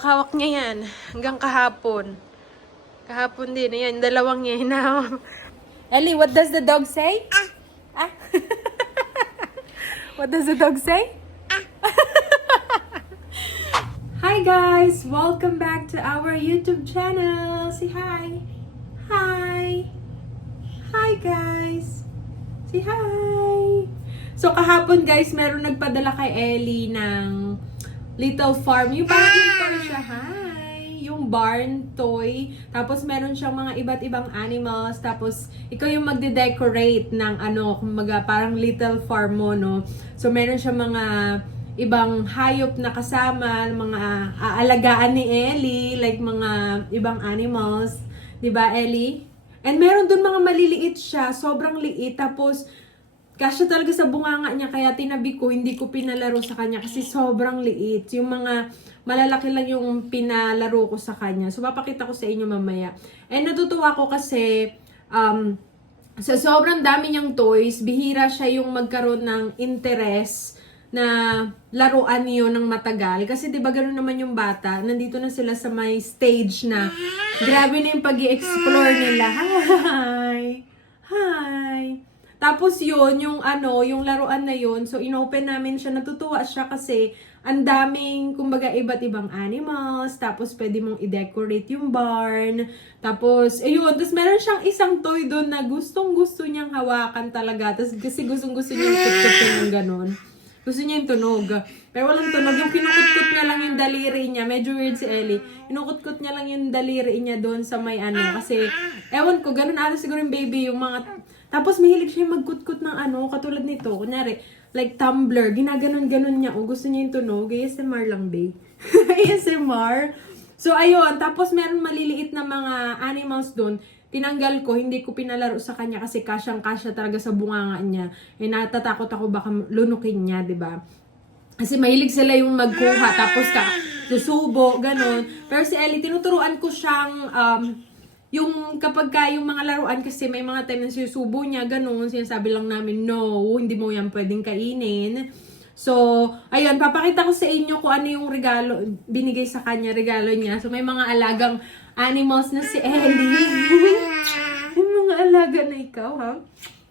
Hawak niya yan hanggang kahapon. Kahapon din. Ayan, dalawang niya hinaw. Ellie, what does the dog say? Ah. What does the dog say? Hi guys! Welcome back to our YouTube channel. Say hi. Hi. Hi guys. Say hi. So kahapon guys, meron nagpadala kay Ellie ng little farm. Yung parang yung toy siya. Hi. Yung barn toy. Tapos meron siyang mga iba't ibang animals. Tapos ikaw yung magde-decorate ng kumbaga parang little farm mo, no? So meron siyang mga ibang hayop na kasama, mga aalagaan ni Ellie, like mga ibang animals. 'Di ba, Ellie? And meron dun mga maliliit siya, sobrang liit. Tapos kasya talaga sa bunganga niya, kaya tinabi ko, hindi ko pinalaro sa kanya kasi sobrang liit. Yung mga malalaki lang yung pinalaro ko sa kanya. So, papakita ko sa inyo mamaya. And natutuwa ko kasi, sa sobrang dami niyang toys, bihira siya yung magkaroon ng interest na laruan niyo ng matagal. Kasi 'di ba ganoon naman yung bata, nandito na sila sa may stage na grabe na yung pag-i-explore nila. Hi! Hi! Tapos yun, yung laruan na yun, so inopen namin siya, natutuwa siya kasi ang daming, kumbaga, iba't ibang animals, tapos pwede mong i-decorate yung barn, tapos, ayun, tapos meron siyang isang toy doon na gustong-gusto niyang hawakan talaga, tapos kasi gustong-gusto niyang tutupin yung ganon. Gusto niya yung tunog. Pero walang tunog. Yung kinukutkot niya lang yung daliri niya. Medyo weird si Ellie. Kinukutkot niya lang yung daliri niya doon sa may Kasi, ewan ko, ganun ata siguro yung baby. Yung mga... Tapos mahilig siya magkutkot ng katulad nito. Kunyari, like tumbler. Ginaganon-ganon niya. O gusto niya yung tunog. ASMR lang, babe. ASMR. So, ayun. Tapos meron maliliit na mga animals doon. Tinanggal ko, hindi ko pinalaro sa kanya kasi kasyang-kasya talaga sa bunganga niya. Eh, natatakot ako baka lunukin niya, 'di ba? Kasi mahilig sila yung magkuha, tapos susubo, ganon. Pero si Ellie, tinuturuan ko siyang, yung kapag yung mga laruan, kasi may mga time na susubo niya, ganon, sinasabi lang namin, no, hindi mo yan pwedeng kainin. So, ayun, papakita ko sa inyo kung ano yung regalo, binigay sa kanya, regalo niya. So, may mga alagang animals na si Ellie. May mga alaga na ikaw, ha?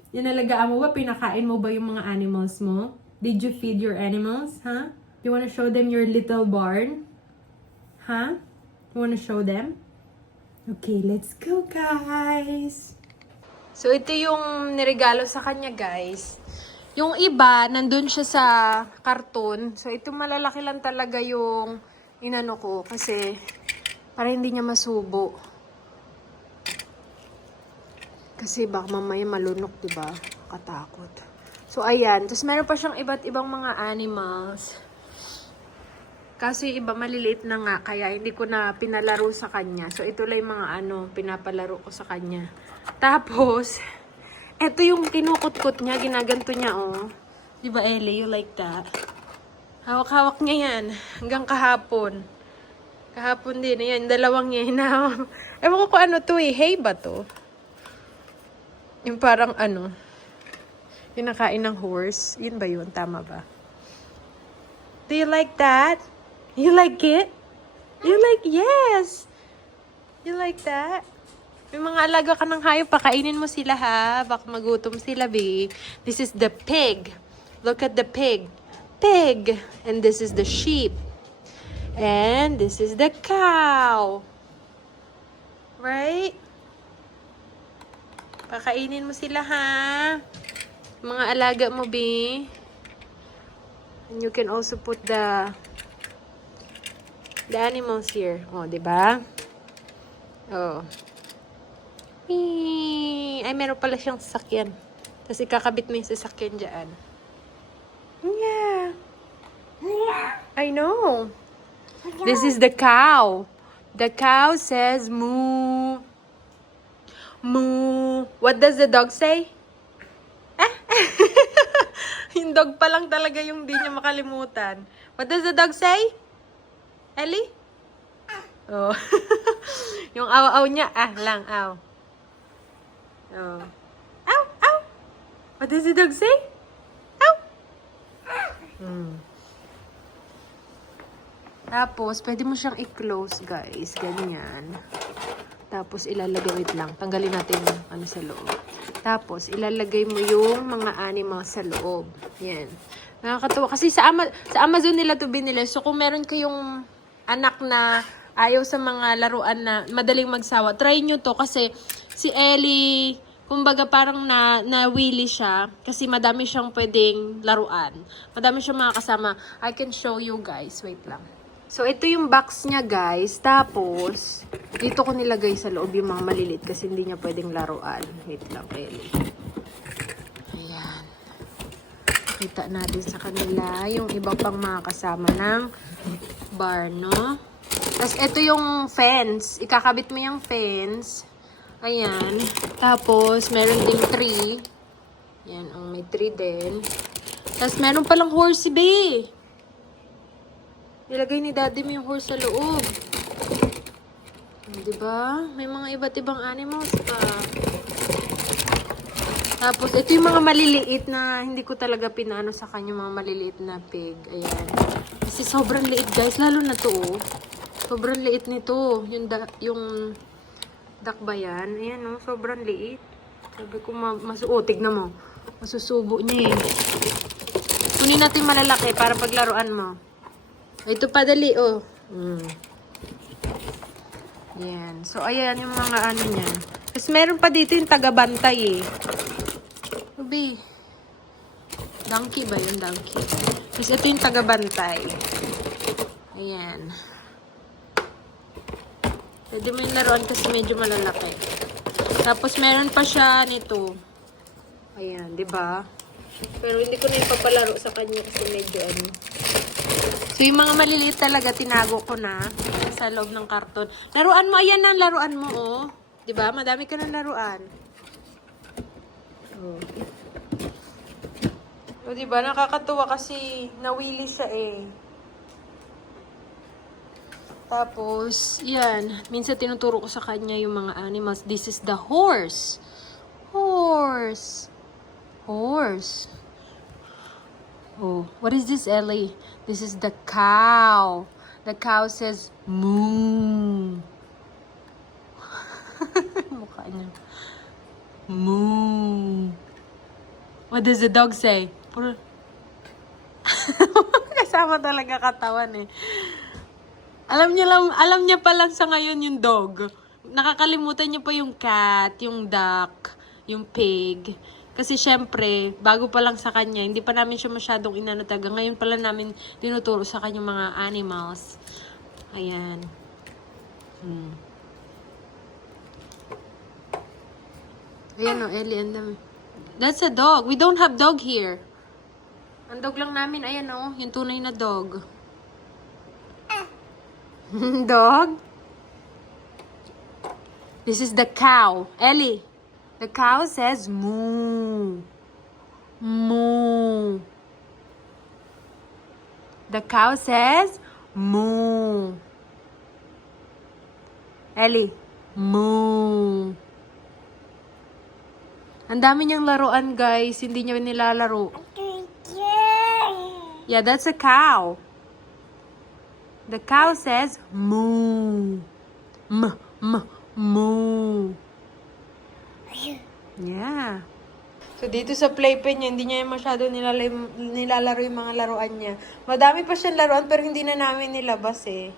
Inalagaan mo ba? Pinakain mo ba yung mga animals mo? Did you feed your animals, ha? You wanna show them your little barn? Ha? You wanna show them? Okay, let's go, guys! So, ito yung niregalo sa kanya, guys. Yung iba, nandun siya sa karton. So, ito malalaki lang talaga yung inano ko. Kasi, para hindi niya masubo. Kasi baka mamaya malunok, diba? Katakot. So, ayan. Tapos, meron pa siyang iba't ibang mga animals. Kasi iba maliliit na nga. Kaya, hindi ko na pinalaro sa kanya. So, ito lang yung mga pinapalaro ko sa kanya. Tapos, ito yung kinukutkot niya. Ginaganto niya, oh. Diba, Ellie? You like that? Hawak-hawak niya yan. Hanggang kahapon. Kahapon din. Ayan, dalawang niya hinaw. Ewan ko kung ano to eh. Hay ba to? Yung parang yung nakain ng horse. Yun ba yun? Tama ba? Do you like that? You like it? You like, yes! You like that? May mga alaga ka ng hayop, pakainin mo sila ha. Baka magutom sila, be. This is the pig. Look at the pig. Pig! And this is the sheep. And this is the cow. Right? Pakainin mo sila, ha? Mga alaga mo, be. And you can also put the animals here. Oh, diba? Oh. Ay, meron pala siyang sasakyan. Tapos ikakabit mo yung sasakyan dyan. Yeah. I know. This is the cow. The cow says moo. Moo. What does the dog say? Ah? Yung dog pa lang talaga yung di niya makalimutan. What does the dog say? Ellie? Oh. Yung aw-aw niya. Lang, aw. Oh. Ow, ow. What does the dog say? Ow. Tapos, pwede mo siyang i-close, guys. Ganyan. Tapos, ilalagay, wait lang. Tanggalin natin yung ano sa loob. Tapos, ilalagay mo yung mga animals sa loob. Yan. Nakakatuwa. Kasi sa Amazon nila to binili. So, kung meron kayong anak na ayaw sa mga laruan na madaling magsawa, try nyo to. Kasi si Ellie, kumbaga parang na-willy siya. Kasi madami siyang pwedeng laruan. Madami siyang mga kasama. I can show you guys. Wait lang. So, ito yung box niya, guys. Tapos, dito ko nilagay sa loob yung mga maliliit kasi hindi niya pwedeng laruan. Wait lang, Ellie. Ayan. Kita natin sa kanila yung iba pang mga kasama ng bar, no? Tapos, ito yung fence. Ikakabit mo yung fence. Ayan. Tapos, meron ding tree. Ayan, may tree din. Tapos, meron palang horse, be. Nilagay ni daddy mo yung horse sa loob. Diba? May mga iba't ibang animals pa. Tapos, ito yung mga maliliit na hindi ko talaga pinaano sa kanya, mga maliliit na pig. Ayan. Kasi sobrang liit, guys. Lalo na to, oh. Sobrang liit nito. Yung duck ba yan? Ayan, oh. Sobrang liit. Sabi ko, tignan mo. Masusubo niya, eh. Kunin natin malalaki para paglaruan mo. Ito pa, dali, oh. Yan. So, ayan yung mga ano niya. Tapos, meron pa dito yung taga-bantay, eh. Ubi. Donkey ba yun? Donkey. Tapos, ito yung taga-bantay. Ayan. Pwede mo yung laruan kasi medyo malalaki. Tapos, meron pa siya nito. Ayan, diba? Pero, hindi ko na ipapalaro sa kanya kasi medyo ano. So, yung mga maliliit talaga, tinago ko na sa loob ng karton. Laruan mo, ayan na, laruan mo, oh. Diba? Madami ka ng laruan. Oh. O, diba? Nakakatuwa kasi nawili siya, eh. Tapos, yan. Minsan tinuturo ko sa kanya yung mga animals. This is the horse. Horse. Horse. Oh, what is this, Ellie? This is the cow. The cow says, moo. Mukha niya. Moo. What does the dog say? Kasama talaga katawan, eh. Alam niya pa lang sa ngayon yung dog. Nakakalimutan niya pa yung cat, yung duck, yung pig. Kasi syempre, bago pa lang sa kanya, hindi pa namin siya masyadong inanataga. Ngayon pala namin tinuturo sa kanya mga animals. Ayan. Ayan o, Ellie, andam. That's a dog. We don't have dog here. Ang dog lang namin, ayan o, yung tunay na dog. Dog? This is the cow. Ellie, the cow says moo. Moo. The cow says moo. Ellie, moo. Ang dami niyang laruan, guys. Hindi niya nilalaro. Yeah, that's a cow. The cow says moo. Moo. Yeah. So, dito sa playpen niya, hindi niya masyado nilalaro yung mga laruan niya. Madami pa siyang laruan, pero hindi na namin nilabas, eh.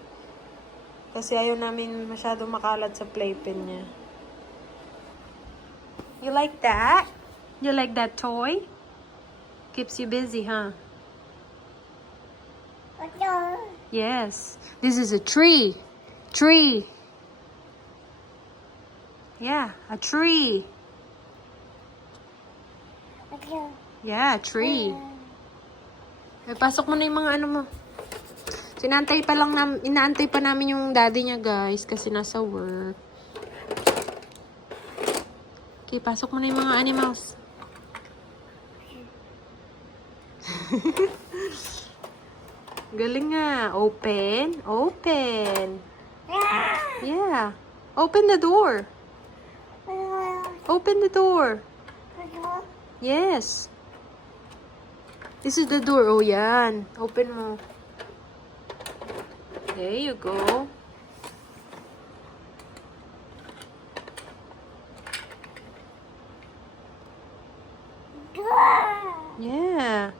Kasi ayaw namin masyado makalat sa playpen niya. You like that? You like that toy? Keeps you busy, huh? Yes. This is a tree. Tree. Yeah, a tree. Yeah, tree. Eh, pasok mo na yung mga ano mo. Inaantay pa namin yung daddy niya, guys, kasi nasa work. Okay, pasok mo na yung mga animals. Galing nga. Open. Open. Yeah. Open the door. Open the door. Yes. This is the door. Oh, yan. Open mo. There you go. Yeah.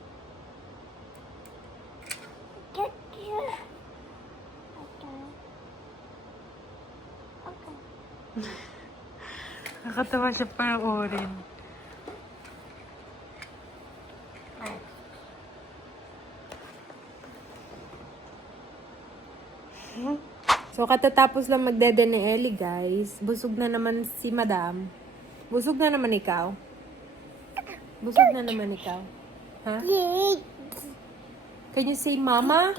Nakatawa siya panoorin. So, katatapos lang magdede ni Ellie, guys. Busog na naman si Madam. Busog na naman ikaw. Busog na naman ikaw. Ha? Can you say mama?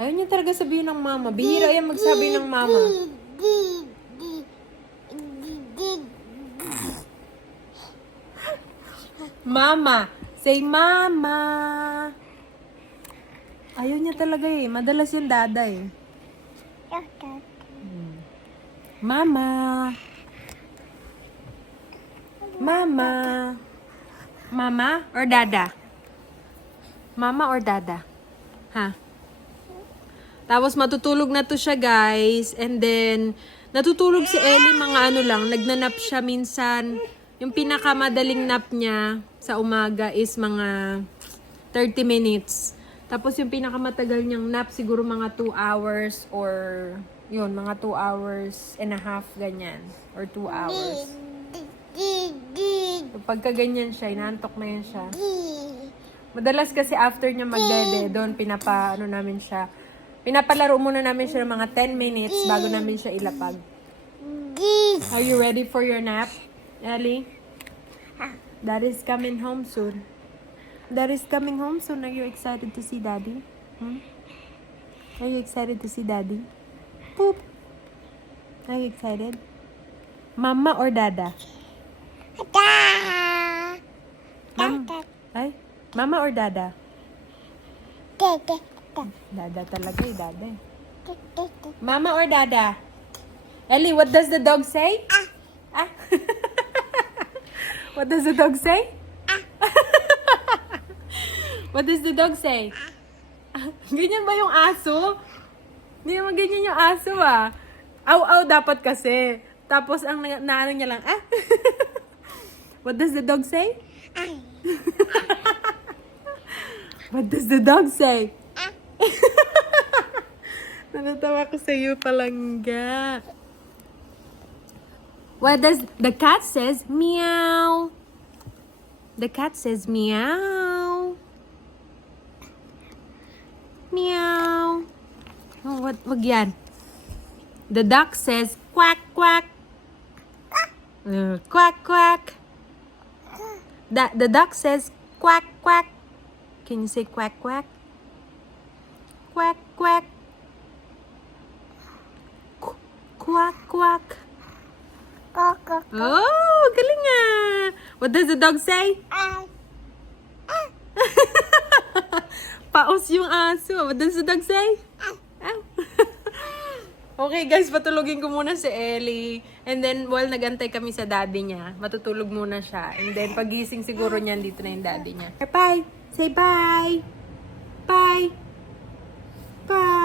Ayaw niya talaga sabihin ng mama. Bihira yan magsabi ng mama. Mama. Say mama. Ayaw niya talaga eh. Madalas yung dada eh. Mama. Mama. Mama or dada? Mama or dada? Ha? Tapos matutulog na to siya, guys. And then, natutulog si Ellie mga ano lang. Nagnanap siya minsan. Yung pinakamadaling nap niya sa umaga is mga 30 minutes. Tapos yung pinakamatagal niyang nap siguro mga 2 hours or yun, mga 2 hours and a half ganyan. Or 2 hours. So, pagka ganyan siya, inaantok na yan siya. Madalas kasi after niya magdede, doon pinapalaro muna namin siya ng mga 10 minutes bago namin siya ilapag. Are you ready for your nap, Ellie? Daddy's coming home soon. Daddy's coming home soon. Are you excited to see Daddy? Are you excited to see Daddy? Poop. Are you excited? Mama or Dada? Ay? Mama or Dada? Dada talaga eh, Dada eh. Mama or Dada? Ellie, what does the dog say? Ah. What does the dog say? What does the dog say? Ganyan ba yung aso? Hindi naman ganyan yung aso ah. Aw-aw dapat kasi. Tapos ang naano niya lang, ah. What does the dog say? What does the dog say? Natatawa ko sa iyo, palangga. What does the cat says? Meow. The cat says meow. Meow. Oh, wag yan. The duck says quack quack. Quack quack. The duck says quack quack. Can you say quack quack? Quack quack. Quack quack. Oh, galing ah. What does the dog say? Paus yung aso. What does the dog say? Okay guys, patulogin ko muna si Ellie. And then, while nagantay kami sa daddy niya, matutulog muna siya. And then, pagising siguro niyan, dito na yung daddy niya. Bye! Say bye! Bye! Bye!